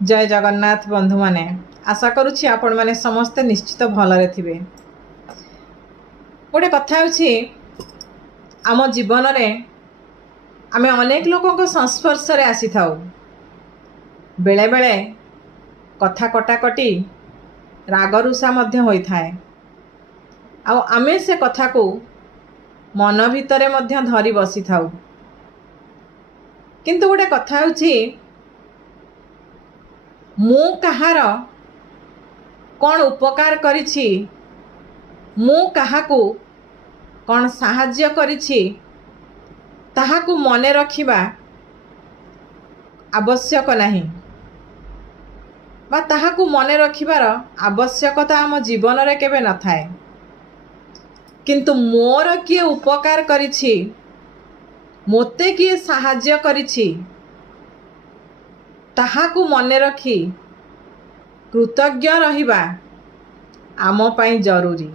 जय जगन्नाथ बंधु माने आशा करुछि आपण माने समस्ते निश्चित भलरे थिबे। गोटे कथा होछि आम जीवन रे आमे अनेक लोकों संस्पर्श रे आसी थाउ। बेले बेले कथा कटाकटी रागरुषा मध्य होई थाए आउ आमे से कथा को मन भितरे मध्य धरी बसी थाउ। किंतु गोटे कथा होछि मु कहार कौन उपकार करिछि, मु काहाकू कौन साहाଯ୍य करिछि ताहाकू मने रखिबा आवश्यक नहीं बा ताहाकू मने रखिबार आवश्यकता आम जीवन रे केबे न थाए। किंतु मोर किए उपकार करिछि, मोते किए साहाଯ୍य करिछि ताहाकू मने रखी कृतज्ञ रहिबा आम पाई जरूरी।